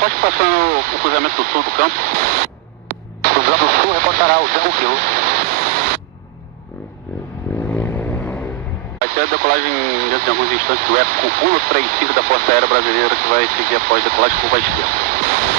Pode passar o cruzamento do sul do campo. Cruzando do sul, reportará o Tango Kilo. Vai ter a decolagem dentro de alguns instantes do Eco 135 da Força Aérea Brasileira, que vai seguir após a decolagem curva à esquerda.